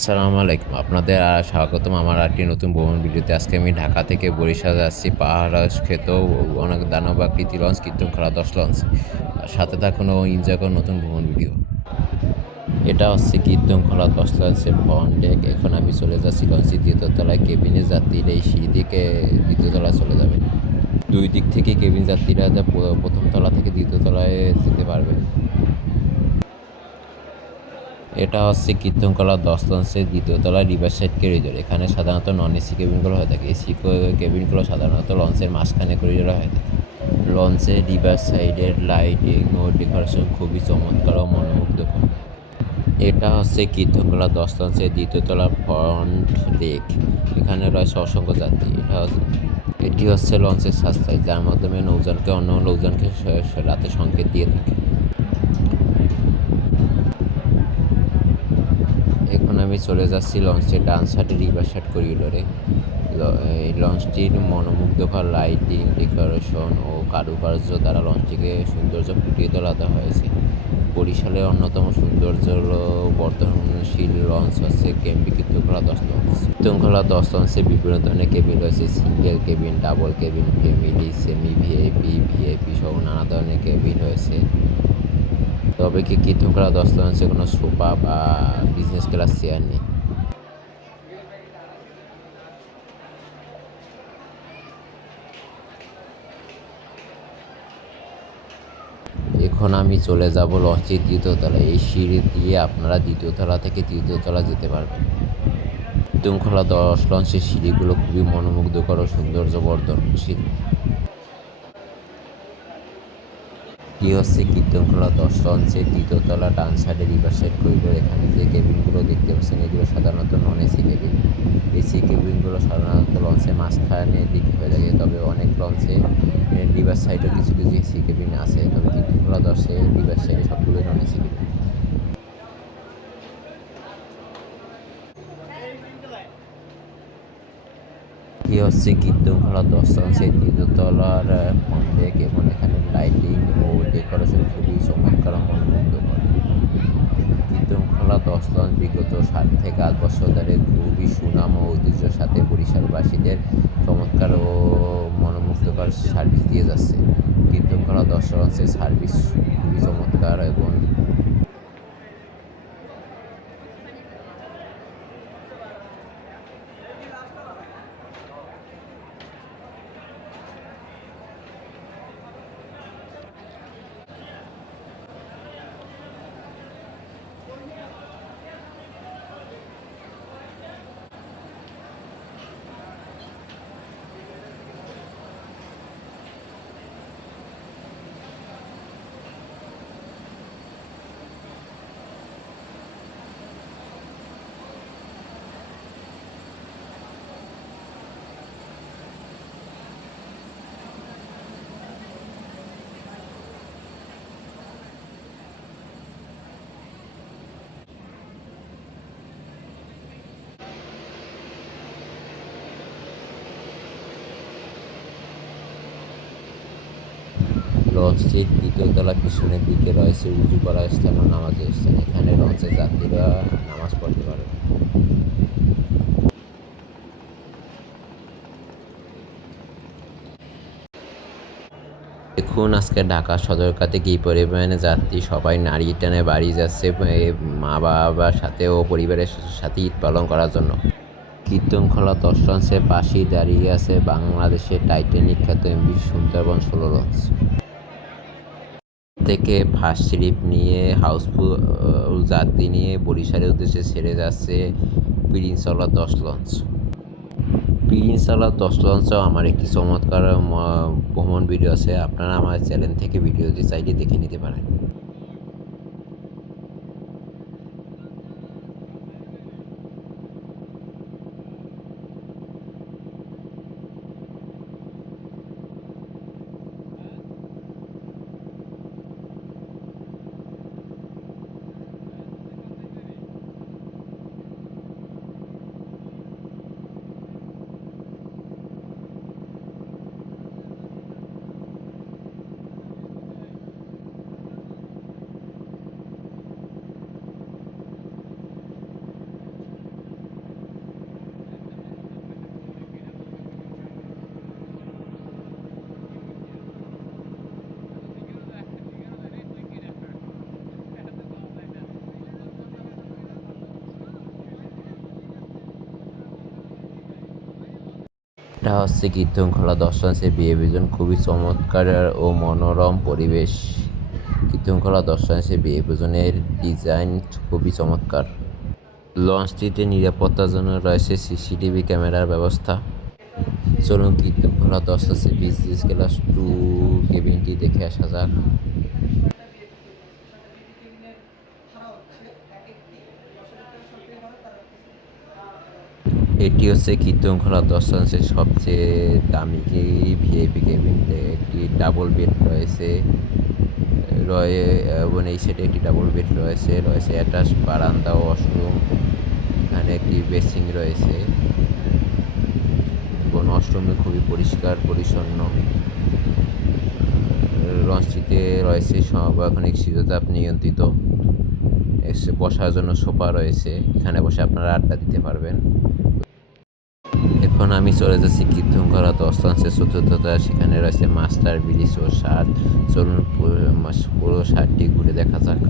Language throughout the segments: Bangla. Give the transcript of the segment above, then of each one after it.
আসসালামু আলাইকুম। আপনাদের স্বাগতম আমার আরেকটি নতুন ভ্রমণ ভিডিওতে। আজকে আমি ঢাকা থেকে বরিশাল যাচ্ছি পাহাড় খ্যাত অনেক দানব আকৃতি লঞ্চ কীর্তনখোলা ১০ লঞ্চ। সাথে থাকুন ও এনজয় করুন নতুন ভ্রমণ ভিডিও। এটা হচ্ছে কীর্তনখোলা ১০ লঞ্চের ফ্রন্ট ডেক। এখন আমি চলে যাচ্ছি লঞ্চের ২য় তলায় কেবিনে। যাত্রীরা এই সিঁড়ি থেকে ২য় তলায় চলে যাবেন। ২ দিক থেকেই কেবিন যাত্রীরা ১ম তলা থেকে ২য় তলায় যেতে পারবেন। এটা হচ্ছে কীর্তনখোলা ১০ লঞ্চের ২য় তলায় রিভার সাইড করিডোর। এখানে সাধারণত নন এসি কেবিনগুলো হয়ে থাকে। এসি কেবিনগুলো সাধারণত লঞ্চের মাঝখানে করিডোরে হয়ে থাকে। লঞ্চের রিভার সাইডের লাইটিং ও ডেকোরেশন খুবই চমৎকার ও মনোমুগ্ধকর। এটা হচ্ছে কীর্তনখোলা ১০ লঞ্চের ২য় তলার ফ্রন্ট ডেক। এখানে রয়েছে অসংখ্য যাত্রী। এটি হচ্ছে লঞ্চের সাবসাইড, যার মাধ্যমে নৌযানকে অন্য নৌযানকে রাতে সংকেত দিয়ে থাকে। এখন আমি চলে যাচ্ছি লঞ্চের ডান সাইডে রিভার সাইড করিডোরে। এই লঞ্চটির মনোমুগ্ধকর লাইটিং, ডেকোরেশন ও কারুকার্য দ্বারা লঞ্চটিকে সৌন্দর্য ফুটিয়ে তোলাতে হয়েছে। বরিশালের অন্যতম সৌন্দর্য বর্ধনশীল লঞ্চ হচ্ছে কীর্তনখোলা ১০ লঞ্চ। কীর্তনখোলা ১০ লঞ্চে বিভিন্ন ধরনের কেবিন রয়েছে: single cabin, double cabin, family, semi VIP, VIP সহ নানা ধরনের কেবিন রয়েছে। তবে কীর্তনখোলা ১০ লঞ্চে কোনো সোফা বা বিজনেস ক্লাস চেয়ার নেই। এখন আমি চলে যাব লঞ্চের ২য় তলায়। এই সিঁড়ি দিয়ে আপনারা ২য় তলা থেকে ৩য় তলা যেতে পারবেন। কীর্তনখোলা ১০ লঞ্চের সিঁড়িগুলো খুবই মনোমুগ্ধকর ও সৌন্দর্য বর্ধনশীল। হচ্ছে কীর্তনখোলা ১০ লঞ্চের ২য় তলা ডান সাইডে রিভার সাইড করিডোর। এখানে যে কেবিনগুলো দেখতে পাচ্ছেন এগুলো সাধারণত নন এসি কেবিন। এসি কেবিনগুলো সাধারণত লঞ্চের মাঝখানের দিকে হয়ে থাকে, তবে অনেক লঞ্চে রিভার সাইডেও কিছু কিছু এসি কেবিন আছে। তবে কীর্তনখোলা ১০ রিভার সাইডে সবগুলোই নন এসি কেবিন। হচ্ছে কীর্তনখোলা ১০ লঞ্চের ৩য় তলার ফ্রন্ট ডেক, এবং এখানে লাইটিং ও ডেকোরেশন খুবই চমৎকার ও মনোমুগ্ধকর। কীর্তনখোলা ১০ লঞ্চ বিগত ৭ থেকে ৮ বছর ধরে খুবই সুনাম ও ঐতিহ্যের সাথে বরিশালবাসীদের চমৎকার ও মনোমুগ্ধকর সার্ভিস দিয়ে যাচ্ছে। কীর্তনখোলা ১০ লঞ্চের সার্ভিস খুবই চমৎকার এবং লঞ্চটির ২য় তলার পিছনের দিকে রয়েছে উজু করার স্থান ও নামাজের স্থান। এখানে লঞ্চের যাত্রীরা নামাজ পড়তে পারবে। দেখুন আজকে ঢাকা সদরঘাটে কী পরিমাণে যাত্রী, সবাই নারী টানে বাড়ি যাচ্ছে মা বাবার সাথে ও পরিবারের সাথে ঈদ পালন করার জন্য। কীর্তনখোলা ১০ লঞ্চের পাশেই দাঁড়িয়ে আছে বাংলাদেশের টাইটানিক খ্যাত এমভি সুন্দরবন ১৬ লঞ্চ। থেকে ফার্স্ট ট্রিপ নিয়ে হাউসফুল যাত্রী নিয়ে বরিশালের উদ্দেশ্যে ছেড়ে যাচ্ছে প্রিন্সওয়ালা ১০ লঞ্চ। প্রিন্সওয়ালা ১০ লঞ্চেও আমার একটি চমৎকার ভ্রমণ ভিডিও আছে, আপনারা আমার চ্যানেল থেকে ভিডিওটি চাইলে দেখে নিতে পারেন। এটা হচ্ছে কীর্তনখোলা দর্শনার্থী বিয়ে বিজন, খুবই চমৎকার ও মনোরম পরিবেশ। কীর্তনখোলা দর্শনার্থী বিয়ে বিজনের ডিজাইন খুবই চমৎকার। লঞ্চটিতে নিরাপত্তার জন্য রয়েছে সিসিটিভি ক্যামেরার ব্যবস্থা। চলুন কীর্তনখোলা দর্শনার্থী বিজনেস ক্লাস 2 কেবিনটি দেখে আসা যাক। এটি হচ্ছে কীর্তনখোলা দর্শনার্থীর সবচেয়ে দামি ভিআইপি কেবিন। একটি ডাবল বেড রয়েছে এবং এই সাইডে একটি ডাবল বেড রয়েছে অ্যাটাচ বারান্দা ও ওয়াশরুম। এখানে একটি বেসিং রয়েছে এবং ওয়াশরুমে খুবই পরিষ্কার পরিচ্ছন্ন। লঞ্চটিতে রয়েছে সর্বাধুনিক শীততাপ নিয়ন্ত্রিত বসার জন্য সোফা রয়েছে, এখানে বসে আপনারা আড্ডা দিতে পারবেন। এখন আমি চলে যাচ্ছি কীর্তনখোলা দর্শনার্থী চতুর্থতা, সেখানে রয়েছে মাস্টার ব্রিজ ও ছাদ। চলুন পুরো ছাদটি ঘুরে দেখা যাক।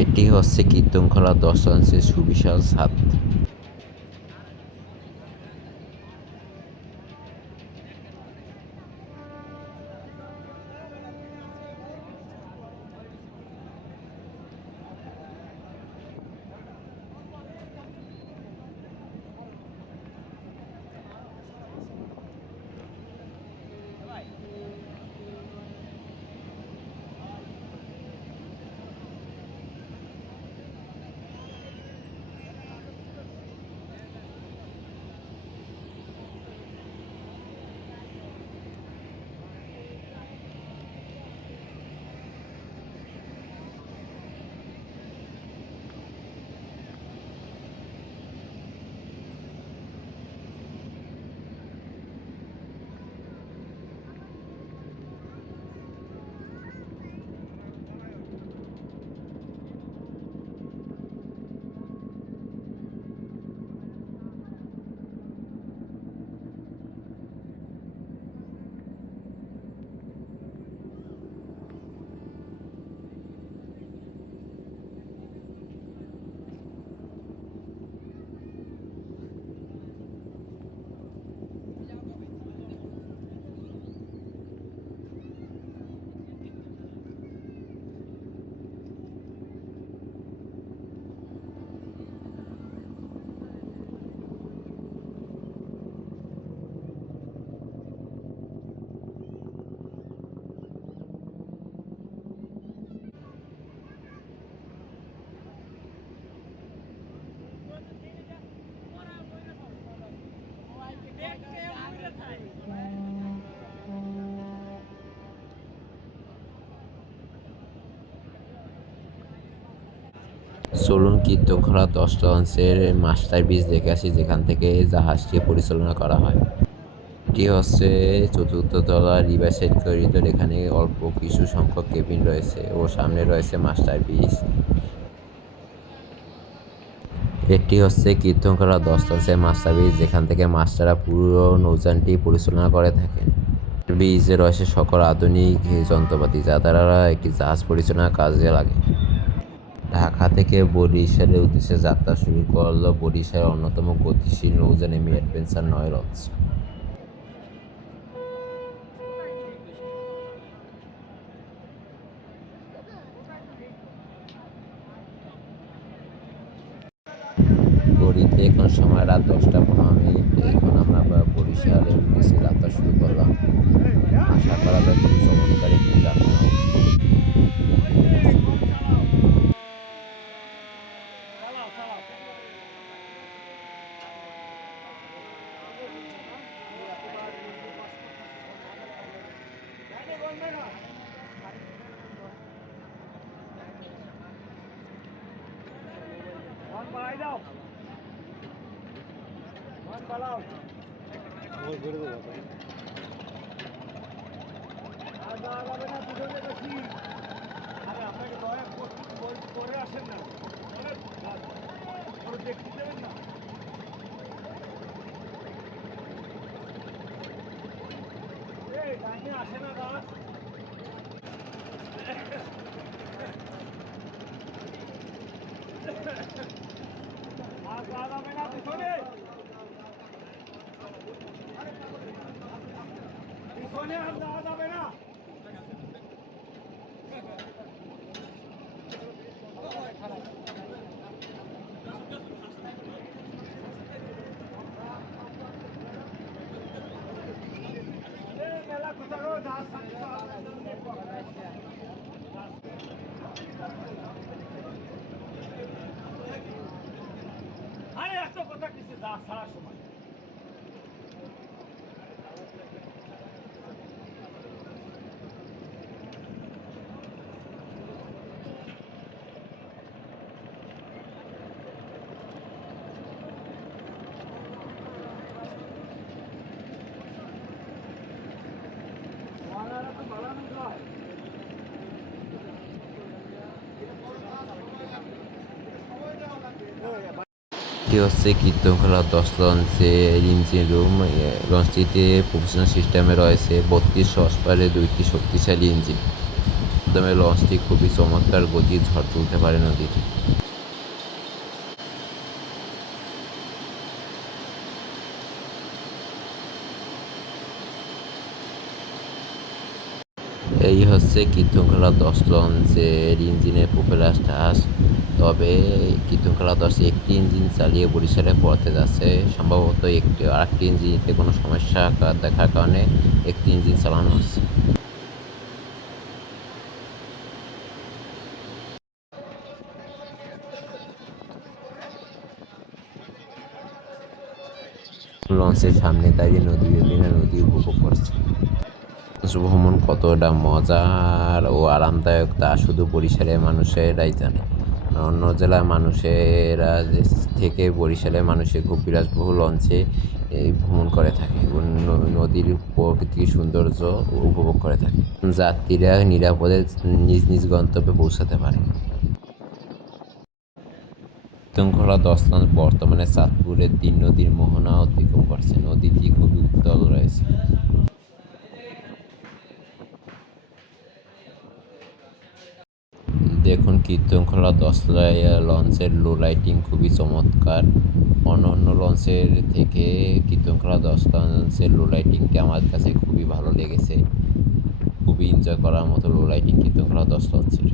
এটি হচ্ছে কীর্তনখোলা দর্শনার্থীর সুবিশাল ছাদ। চলুন কীর্তনখোলা দর্শনার্থীর মাস্টার ব্রিজ দেখে আসি, যেখান থেকে জাহাজটি পরিচালনা করা হয়। এটি হচ্ছে চতুর্থ তলা রিভারসাইড করিডোর। এখানে অল্প কিছু সংখ্যক কেবিন রয়েছে ও সামনে রয়েছে মাস্টার ব্রিজ। এটি হচ্ছে কীর্তনখোলা দর্শনার্থীর মাস্টার ব্রিজ, যেখান থেকে মাস্টাররা পুরো নৌযানটি পরিচালনা করে থাকেন। ব্রিজে রয়েছে সকল আধুনিক যন্ত্রপাতি যা দ্বারা একটি জাহাজ পরিচালনার কাজে লাগে। ঢাকা থেকে বরিশালের উদ্দেশ্যে যাত্রা শুরু করল বরিশালের অন্যতম গতিশীল নৌযান এমি অ্যাডভেঞ্চার 9 লঞ্চ। ঘড়িতে এখন সময় রাত 10:15। এখন আমরা বরিশালের উদ্দেশ্যে যাত্রা শুরু করলাম। আশা করা যায় খুব চমৎকার একটি যাত্রা হবে। আরে এত কথা কিছু যা সারা সময় এটি হচ্ছে কীর্তনখোলা 10 লঞ্চের ইঞ্জিন রুম। লঞ্চটিতে প্রফেশনাল সিস্টেমে রয়েছে 32 হর্সপাওয়ারের 2টি শক্তিশালী ইঞ্জিন। মাধ্যমে লঞ্চটি খুবই চমৎকার গতির ঝড় তুলতে পারে নদীর। এই হচ্ছে কীর্তনখোলা 10 লঞ্চের ইঞ্জিনের প্রোপেলার স্টাস। তবে কীর্তনখোলা 10 একটি ইঞ্জিন চালিয়ে বরিশালে পড়তে যাচ্ছে। সম্ভবত আরেকটি ইঞ্জিনতে কোনো সমস্যা দেখার কারণে একটি ইঞ্জিন চালানো হচ্ছে। লঞ্চের সামনে দাঁড়িয়ে নদী উপভোগ করছে। ভ্রমণ কতটা মজার ও আরামদায়ক তা শুধু বরিশালের মানুষেরাই জানে। অন্য জেলার মানুষেরা থেকে বরিশালের মানুষের খুব বিলাসবহুল লঞ্চে ভ্রমণ করে থাকে এবং নদীর প্রকৃতির সৌন্দর্য উপভোগ করে থাকে। যাত্রীরা নিরাপদে নিজ নিজ গন্তব্যে পৌঁছাতে পারে। কীর্তনখোলা 10 লঞ্চ বর্তমানে চাঁদপুরের 3 নদীর মোহনা অতিক্রম করছে। নদীটি খুবই উত্তাল রয়েছে। দেখুন কীর্তনখোলা 10 লঞ্চের লো লাইটিং খুবই চমৎকার। অন্য লঞ্চের থেকে কীর্তনখোলা 10 লঞ্চের লো লাইটিংটি আমার কাছে খুবই ভালো লেগেছে। খুবই এনজয় করার মতো লো লাইটিং কীর্তনখোলা 10 লঞ্চের।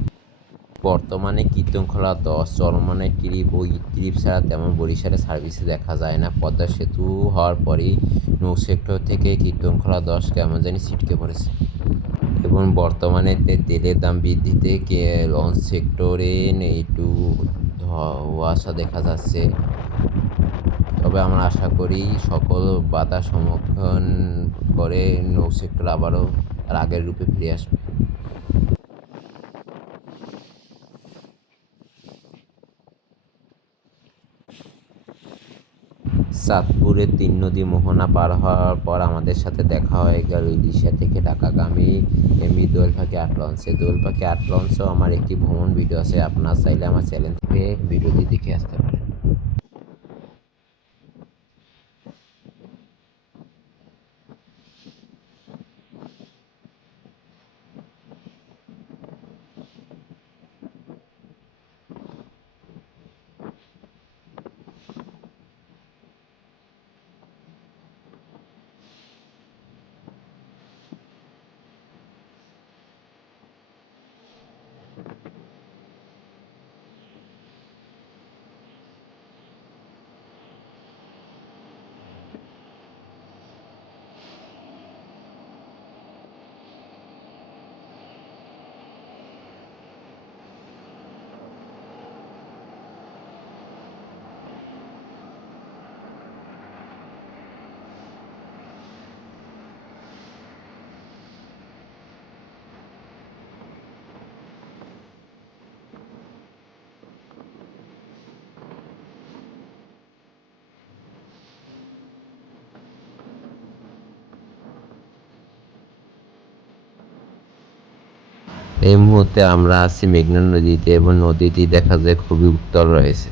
বর্তমানে কীর্তনখোলা 10 চলমানে ট্রিপ ও ট্রিপ ছাড়া তেমন বরিশালে সার্ভিসে দেখা যায় না। পদ্মা সেতু হওয়ার পরেই নৌ সেক্টর থেকে কীর্তনখোলা 10 কেমন জানি ছিটকে পড়েছে এবং বর্তমানে তেলের দাম বৃদ্ধিতে লঞ্চ সেক্টরে একটু ধোঁয়াশা দেখা যাচ্ছে। তবে আমরা আশা করি সকল বাধার সম্মুখীন করে নৌ সেক্টর আবারও তার আগের রূপে ফিরে আসবে। চাঁদপুরের 3 নদী মোহনা পার হওয়ার পর আমাদের সাথে দেখা হয়ে গেল ইলিশা থেকে ঢাকাগামী এমভি দোয়েল পাখি 8 লঞ্চে। দোয়েল পাখি 8 লঞ্চেও আমার একটি ভ্রমণ ভিডিও আছে, আপনারা চাইলে আমার চ্যানেল থেকে ভিডিওটি দেখে আসতে পারেন। এই মুহূর্তে আমরা আছি মেঘনা নদীতে এবং নদীটি দেখা যায় খুবই উত্তাল রয়েছে।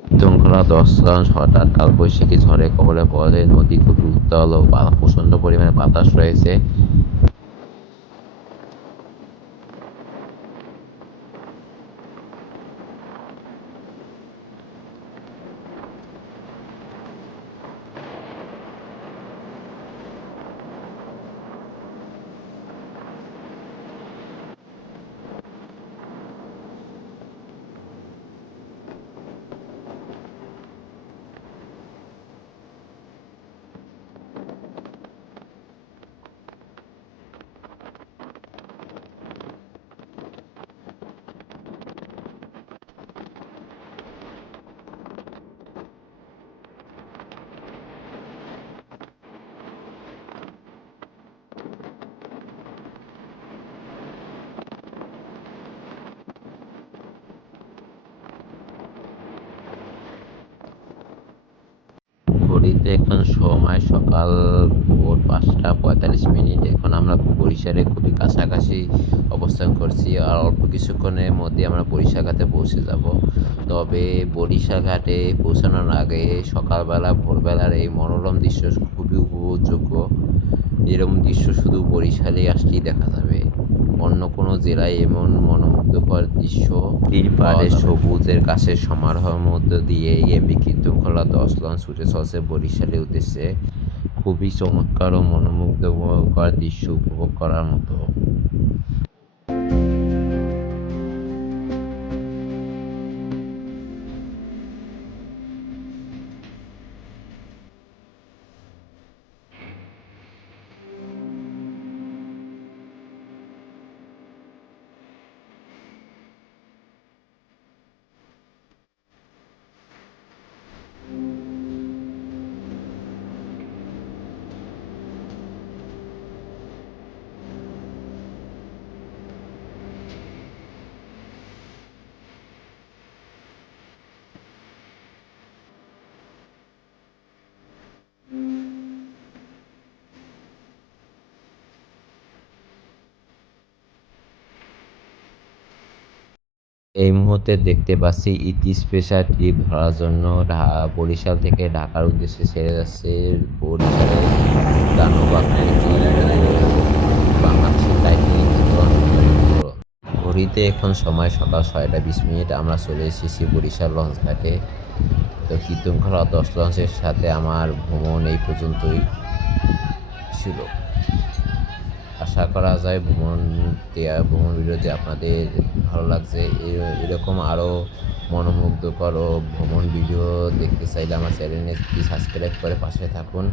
কীর্তনখোলা 10 লঞ্চ হঠাৎ কালবৈশাখী ঝড়ের কবলে পড়ে। নদী খুবই উত্তাল ও প্রচণ্ড পরিমাণে বাতাস রয়েছে। এখন সময় সকাল ভোর 5:45। এখন আমরা বরিশালে খুবই কাছাকাছি অবস্থান করছি, আর অল্প কিছুক্ষণের মধ্যে আমরা বরিশাল ঘাটে পৌঁছে যাব। তবে বরিশাল ঘাটে পৌঁছানোর আগে সকালবেলা ভোরবেলার এই মনোরম দৃশ্য খুবই উপভোগযোগ্য। এরকম দৃশ্য শুধু বরিশালেই আসলেই দেখা যাবে, অন্য কোনো জেলায় এমন মনোমুগ্ধকর দৃশ্য নদীর পাড়ে সবুজের গাছের সমারোহের মধ্য দিয়ে এমবি কীর্তনখোলা 10 লঞ্চ ছুটে চলছে বরিশালের উদ্দেশ্যে। খুবই চমৎকার ও মনোমুগ্ধকর দৃশ্য উপভোগ করার মতো। এই মুহূর্তে দেখতে পাচ্ছি ইতি স্পেশাল ট্রিপ ধরার জন্য বরিশাল থেকে ঢাকার উদ্দেশ্যে ছেড়ে যাচ্ছে বরিশালের বাংলাদেশের টাইটানিক বিমান। ঘড়িতে এখন সময় সকাল 6:20। আমরা চলে এসেছি বরিশাল লঞ্চ ঘাটে। তো কীর্তনখোলা 10 লঞ্চের সাথে আমার ভ্রমণ এই পর্যন্তই ছিল। আশা করা যায় ভ্রমণ ভিডিওতে আপনাদের ভালো লাগছে। এরকম আরও মনোমুগ্ধকর ও ভ্রমণ ভিডিও দেখতে চাইলে আমার চ্যানেলটি সাবস্ক্রাইব করে পাশে থাকুন।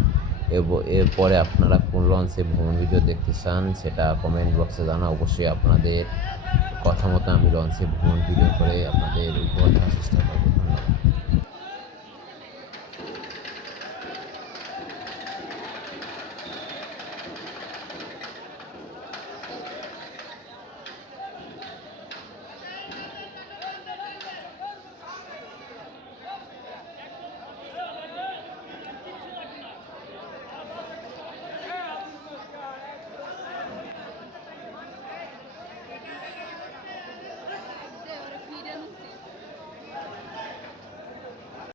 এরপরে আপনারা কোন লঞ্চে ভ্রমণ ভিডিও দেখতে চান সেটা কমেন্ট বক্সে জানা। অবশ্যই আপনাদের কথা মতো আমি লঞ্চে ভ্রমণ ভিডিও করে আপনাদের উপহার দেওয়ার চেষ্টা করব। ধন্যবাদ।